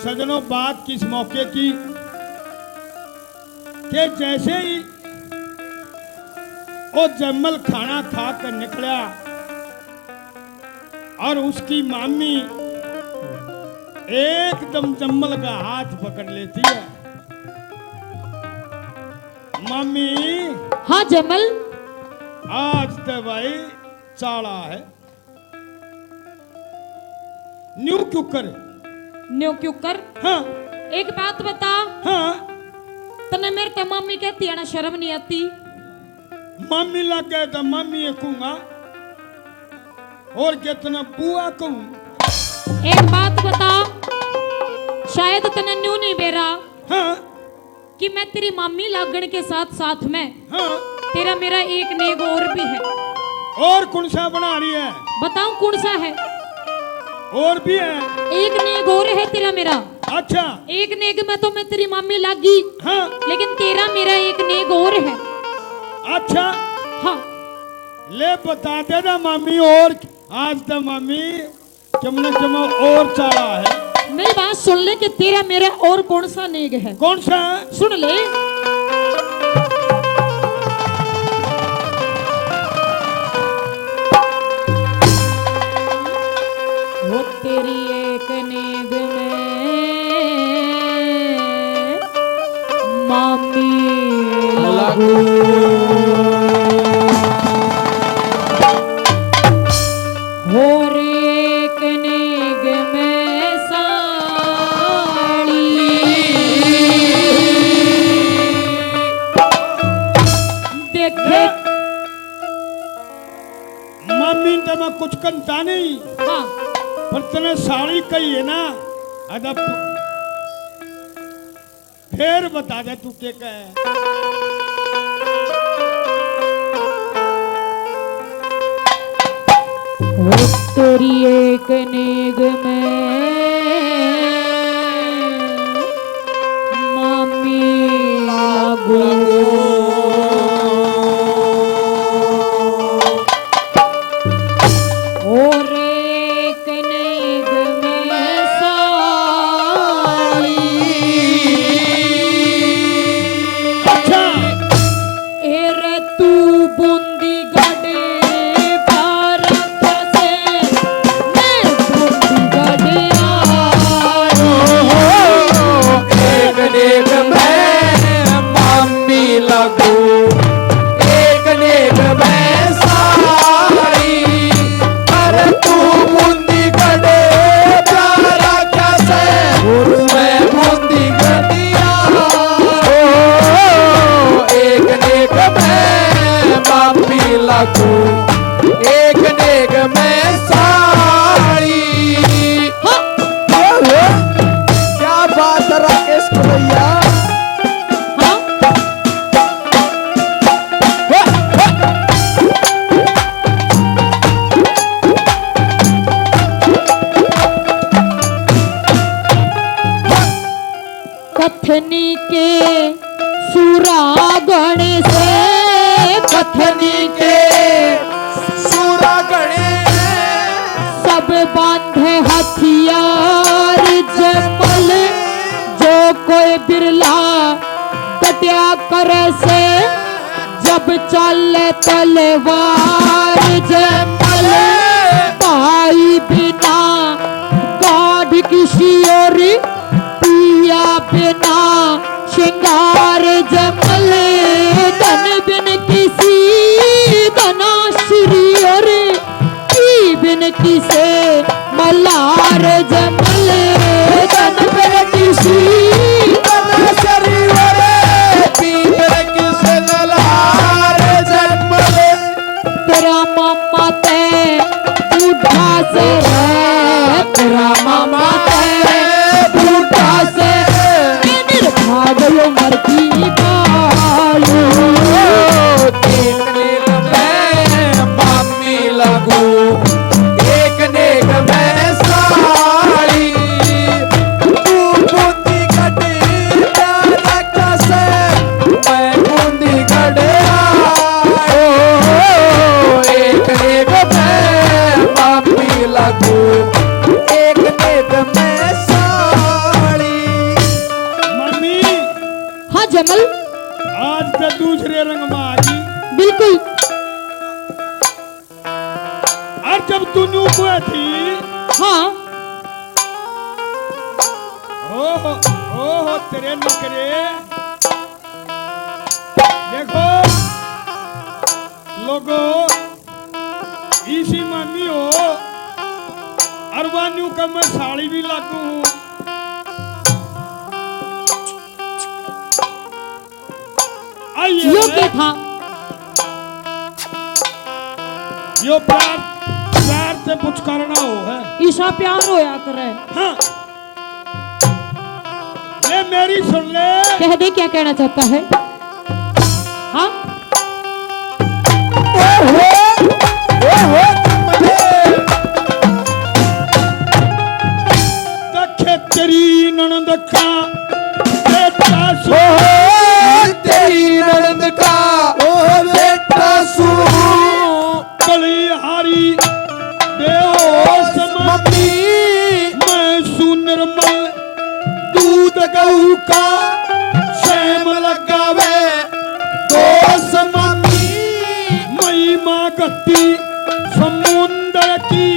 सजनों, बात किस मौके की कि जैसे ही वो जम्मल खाना खाकर निकला और उसकी मामी एकदम जम्मल का हाथ पकड़ लेती है। मामी, हाँ जम्मल, आज तो भाई चाला है। न्यू क्यों कर? न्यू क्यों कर? हाँ एक बात बता, हाँ। तने मेरे ते मम्मी कहती है ना, शर्म नहीं आती? मम्मी लग गए तो मम्मी कहूंगा और कितना बुआ कहूं। एक बात बता, शायद तने न्यू नहीं बेरा हाँ कि मैं तेरी मामी लागण के साथ साथ में हाँ। तेरा मेरा एक नेग और भी है। और कौन सा बना रही है? बताऊं कौन सा है? और भी है? एक नेग और है तेरा मेरा। अच्छा। एक नेग में तो मैं तेरी मामी लागी, हाँ। लेकिन तेरा मेरा एक नेग और है। अच्छा हाँ, ले बता दे ना मामी। और आज तो मामी चमना चमा और चाला है। मेरी बात सुन ले कि तेरा मेरा और कौन सा नेग है। कौन सा? सुन ले। वो तेरी एक नेग में मामी लागू, और एक नेग में साड़ी। देखे मम्मी तो मैं कुछ करता नहीं, हाँ, पर तने साड़ी कही है ना। अदब फिर बता दे तू क्या कहे। वो तेरी एक नेग में मामी लागू, और एक नेग में साड़ी। अच्छा। एरे तू बूंदी गढ़े प्यार से, मैं बूंदी गढ़े एक नेग में मामी लगू, एक नेग में साड़ी। अरे तू बूंदी गढ़े प्यारा कैसे, मैं बूंदी गढ़िया। एक नेग में मामी लगू, एक नेग में साड़ी। क्या बात है राकेश को भैया। हाँ, कथनी के सुरागण से, कथनी के सूरा गणे सब बांधे हथियार जमल, जो कोई बिरला डटिया करे से, जब चले तलवार जमल। भाई बिना गाढ़ किसी और, पिया बिना श्रृंगार जमल। धन बिन किसी धना श्री और, पी बिन किसे मलार जमल। धन बिन किसी शरीर पीर किसे ललार जन्मले। तेरा मामा ते बूढ़ा से है, तेरा मामा ते बूढ़ा से। कमल आज तो दूसरे रंग में आ गई। बिल्कुल। और जब तू न्यू हुआ थी, हाँ ओहो तेरे नखरे देखो लोगो, इसी मामी हो अरवान्यू का मैं साड़ी भी लागू हूँ। आइए यो क्या था? यो प्यार से पुचकारना हो है। ईशा प्यार रोया करे। हाँ ये मेरी सुन ले। कह दे क्या कहना चाहता है। हाँ देखे तेरी ननद का बेटा सो, तेरी ननद का बेटा सू, बलिहारी बेहोश मम्मी मैं सू निर्मल दूध गऊ का शैम लगावे दोस मम्मी, मई माँ गति समुंदर की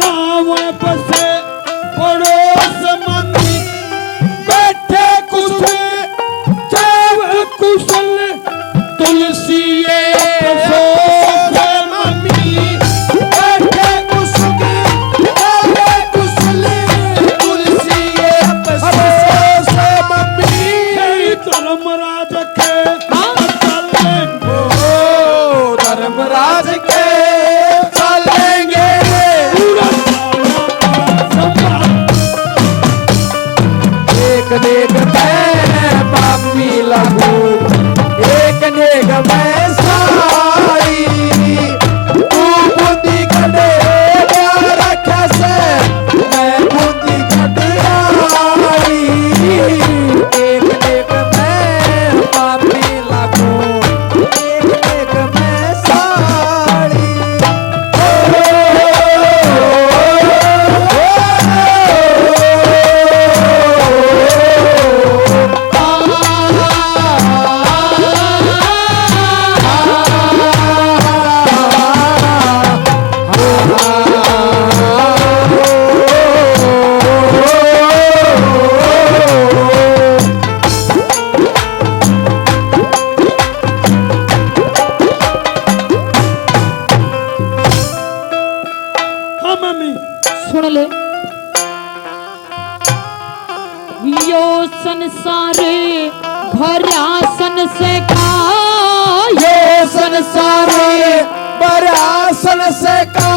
रावण बसे पड़ोस मम्मी बैठे कुशल देव कुशल तुलसी अफसोस मम्मी बैठे कुशल तुलसी अफसोस मम्मी, हे धर्मराज के धर्मराज के चलेंगे एक नेक मैं पापी लगू, एक नेक मैं साई, तू बुद्धि कटे प्यार कैसे मैं बुद्धि कटियाई, एक नेक मैं पापी लगू, एक नेक मैं साई। हाँ मम्मी सुन ले। यो संसार भरा सन से का, ये संसारे बरासन से का,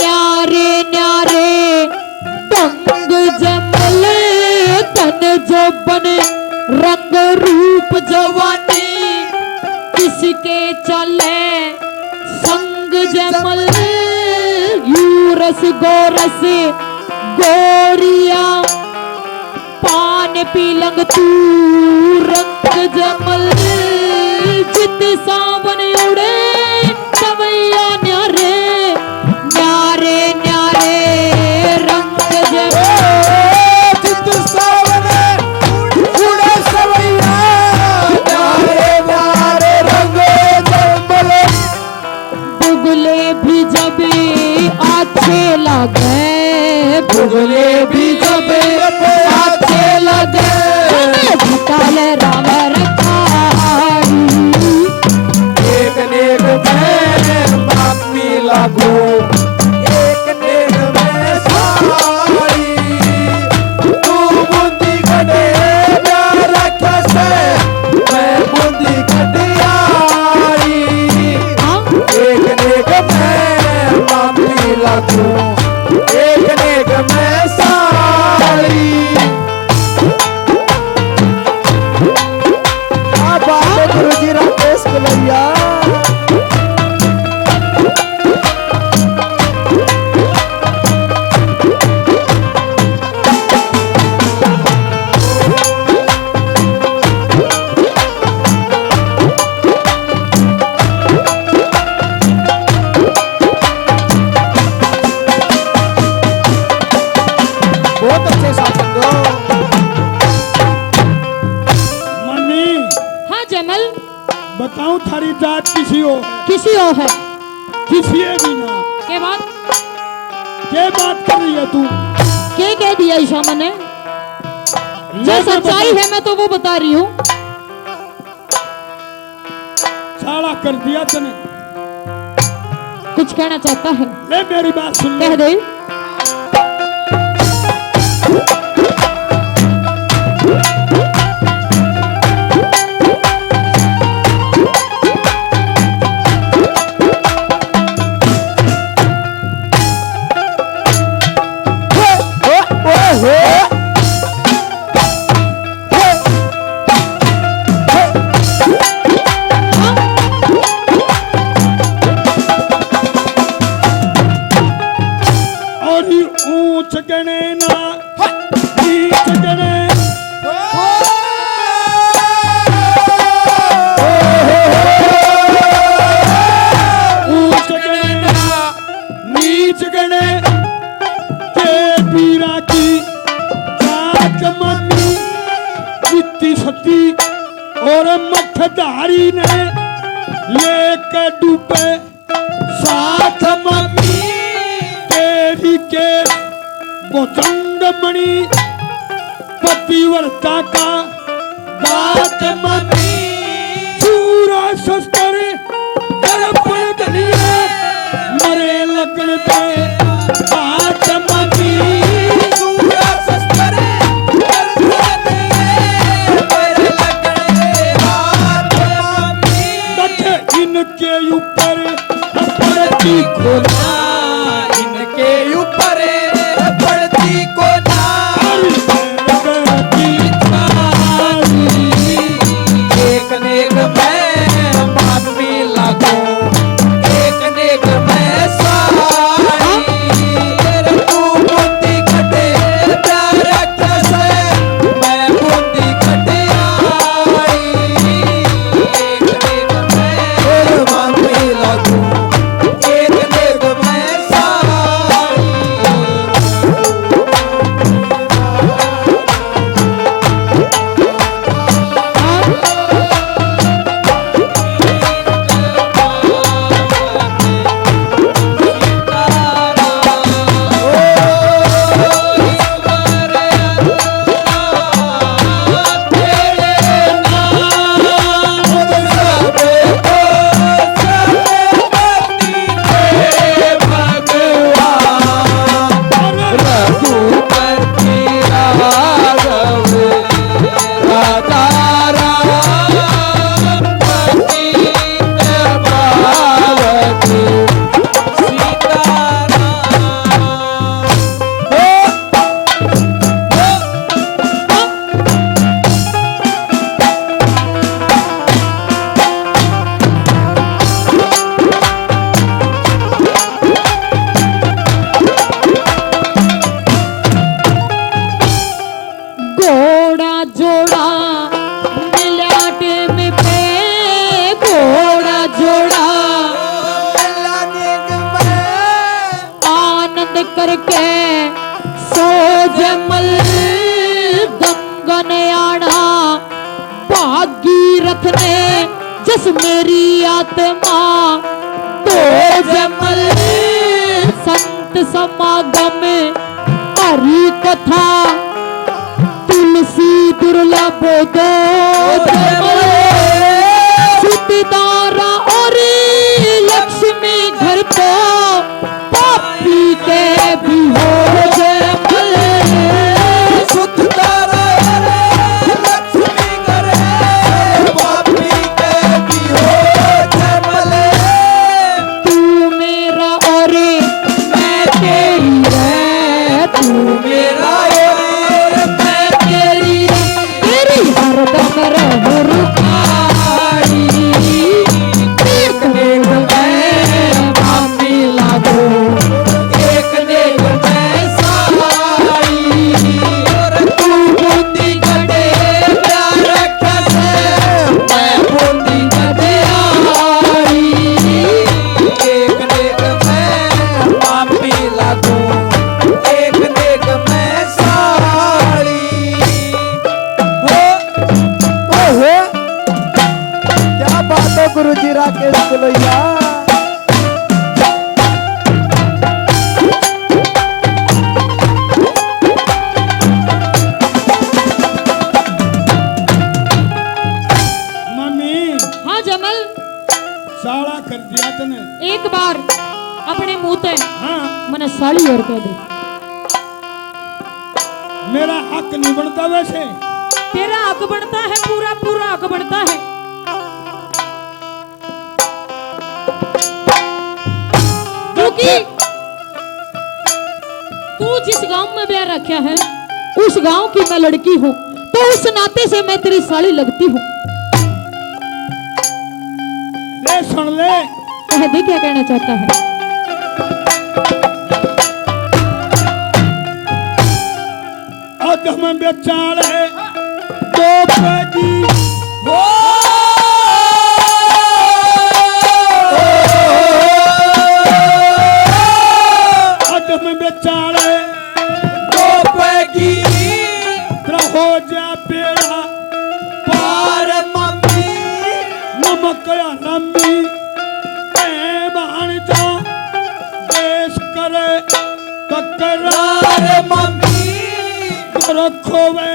न्यारे न्यारे ढंग जमल तन जो बने रंग रूप जवानी, किसके चले संग जमल यू रस गोरस गोरिया पान पीलंग तू रंग जमल, जित सावन उड़े सवैया न्यारे न्यारे न्यारे रंग जमल। चित सावने उड़े सवैया, न्यारे न्यारे रंग जमल, बुगले भी जब अच्छे लगे, बुगले भी जब अच्छे लगे, भटाल राम रखाई, एक नेक मैं पापी लगू, एक नेक मैं साई, तू बुद्धि कटे प्यार कैसे मैं बुद्धि कटियाई, एक नेक मैं पापी लगू, एक नेक मैं साई। क्या बात है गुरुजी राकेश कलैया। बहुत अच्छे शासन दो। जात किसी हो किसी और है। किसी भी ना के बात क्या बात कर रही है तू? के कह दिया ईशा मैंने? जो ले सच्चाई है मैं तो वो बता रही हूँ। साड़ा कर दिया तने। कुछ कहना चाहता है? ले मेरी बात सुन ले। कह दे। और ही ऊंच गणे ना नीच गणे। ऊंच गणे ना नीच गणे के पीरा की जात मम्मी जितनी सती और मठधारी ने लेकर डूबे साथ मम्मी तेरी के बोचंग मणि पतिव्रता का बात मम्मी सूरा शस्त्र दर्पण धनिया मरे लगन पे बात मम्मी सूरा शस्त्र दर्पण धनिया मरे लगन पे बात मम्मी। तथ इनके ऊपर पड़ती खोला इनके ऊपर पड़ती को ना एक नेक मैं मानवी लागू एक नेक मैं सारी तेरे तू बुद्धि कटे प्यार कैसे मैं बुद्धि कटे आई एक नेक मैं मानवी लागू एक नेक मैं सारी। घोड़ा जोड़ा मिला टेम पे, घोड़ा जोड़ा आनंद करके सो जमल गंगन आना भागीरथ ने जस मेरी आत्मा तो जमल संत समागम हरि कथा तुलसी दुर्लभ दो सुतदारा और लक्ष्मी घर तो पापी के भी हो जमल सुतदारा लक्ष्मी करे पापी के भी हो जमल। तू मेरा और मैं तेरी रे, तू मेरा और मैं तेरी तेरी हरदम रहूं साली और कह दे। मेरा हक नहीं बनता वैसे। तेरा हक बनता है, पूरा पूरा हक बनता है। क्योंकि तू जिस गांव में ब्याह रखा है उस गांव की मैं लड़की हूँ, तो उस नाते से मैं तेरी साली लगती हूँ। ले सुन ले, कह दे क्या कहना चाहता है। अधम बेचार है तो पैगी हो। अधम बेचार है तो पैगी हो जा पेड़ा पार मम्मी नमक या नमी बहन जा देश करे तकरार मम्मी रखोवे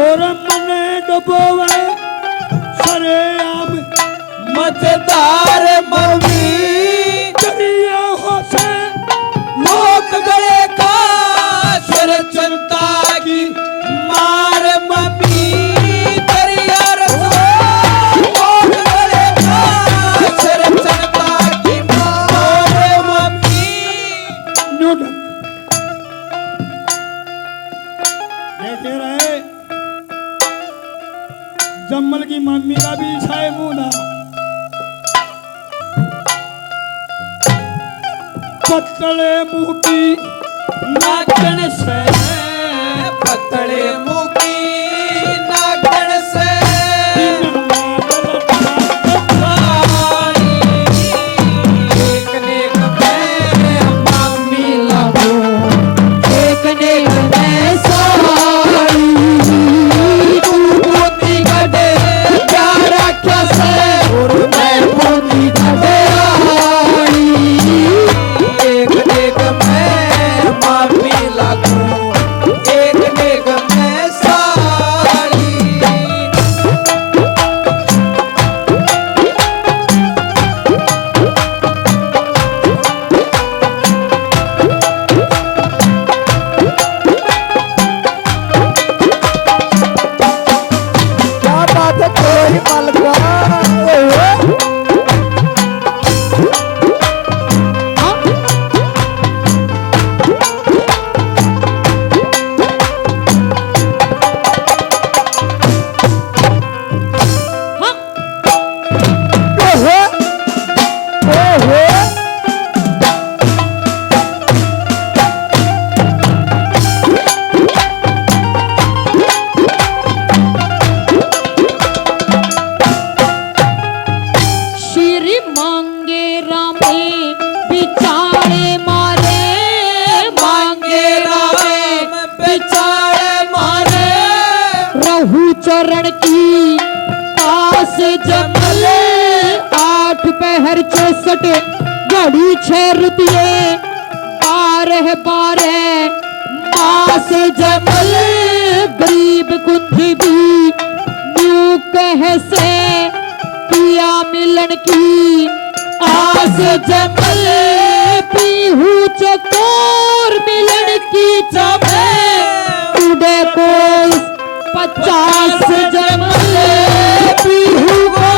और मने डबोवे सरेआम मजेदार मम्मी दरिया हो से लोक गए का सर जनता की मार मम्मी दरिया लोक गए का सर जनता की मार मम्मी। न्यूटन देखे रहे जम्मल की मम्मी का भी छाए मुंह पतले मुंह की नागन से पतले मुंह की नागन से एक नेक में मम्मी लगो एक नेक में साड़ी तू मोती गडे प्यारा कैसे और मैं मोती गडे आई एक नेक में मम्मी लगो एक नेक में साड़ी। क्या बात है कोई मलका हाँ, ओहो ओहो श्री मांगे रामे बिचारे मारे, मांगे राम बेचारे मारे रहू चरण की पास जमल 8 पहर 64 घड़ी 6 रुपये 12 मास जमल गरीब कुंठी भी न्यू कह से पिया मिलन की आस जमल पीहू चकोर मिलन की चमे उड़े को 50 जमल पीहू को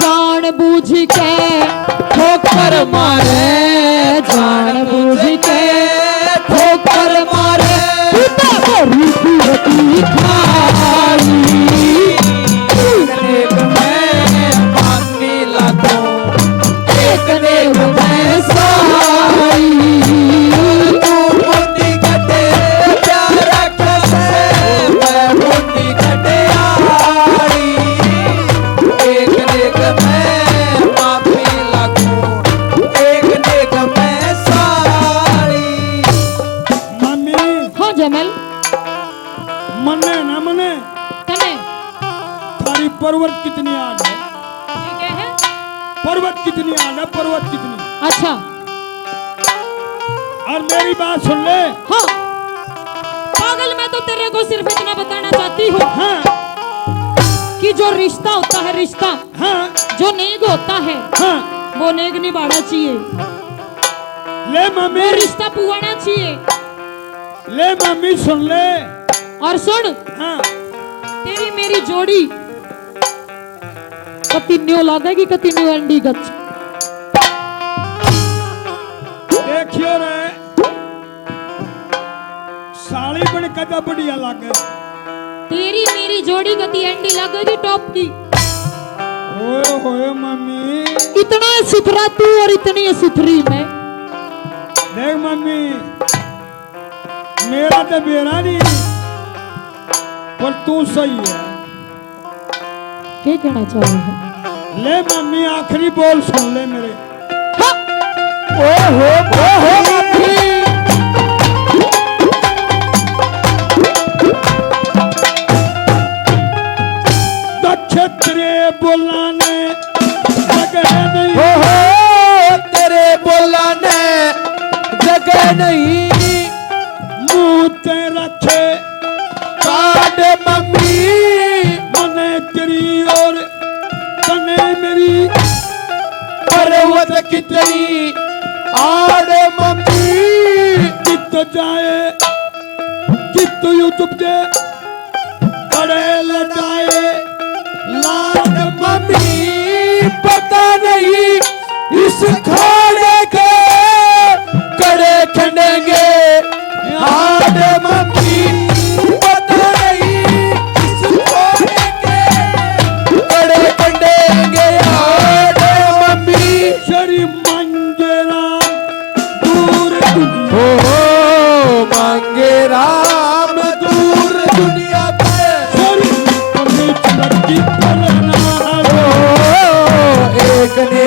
जान बूझ के ठोकर मारे, जान बूझ के ठोकर मारे पिता को रूठी रोटी खाई। एक नेक में मम्मी लगो एक नेक में साई तू मोती गडे प्यारा कैसे मैं मोती गडे आई एक नेक में मम्मी लगो एक नेक में साड़ी। मम्मी हाँ जमल मने ना मने तने थारी पर्वत कितनी आग है, ठीक है। पर्वत कितनी आग है, पर्वत कितनी। अच्छा और मेरी बात सुन ले। हाँ, पागल मैं तो तेरे को सिर्फ इतना बताना चाहती हूँ हाँ कि जो रिश्ता होता है, रिश्ता हाँ जो नेग होता है हाँ वो नेग निभाना चाहिए, ले मम्मी वो रिश्ता पुआना चाहिए। ले मम्मी सुन ले। और सुन, हाँ तेरी मेरी जोड़ी कति न्यू लगेगी, कति न्यू अंडी गच। देखियो रे साड़ी बड़ी कदा बढ़िया लागे। तेरी मेरी जोड़ी कति अंडी लगेगी टॉप की। ओए होए मम्मी, इतना सुथरा तू और इतनी सुथरी मैं। देख मम्मी मेरा तो बेरा नहीं पर तू सही है। क्या कहना चाह रहे हैं? ले मम्मी आखिरी बोल सुन ले मेरे। ओहो मम्मी नक्षत्रे बुलाने जगह नहीं, ओहो तेरे बोलाने जगह नहीं, मुंह ते रखे काट मम्मी मने तेरी और तने मेरी पर्वत कितनी आड़ मम्मी, चित्त जाए चित्त यूट्यूब दे बड़े लटाए लाड मम्मी पता नहीं इस खाने के कड़े खंडेंगे आड़ मम्मी, पता नहीं इस खाने के कड़े खंडेंगे आड़ मम्मी। शरी मंगेरा दूर दुनिया ओ मांगे राम दूर दुनिया पे, शरी अपनी तरक्की करना ओ एक ने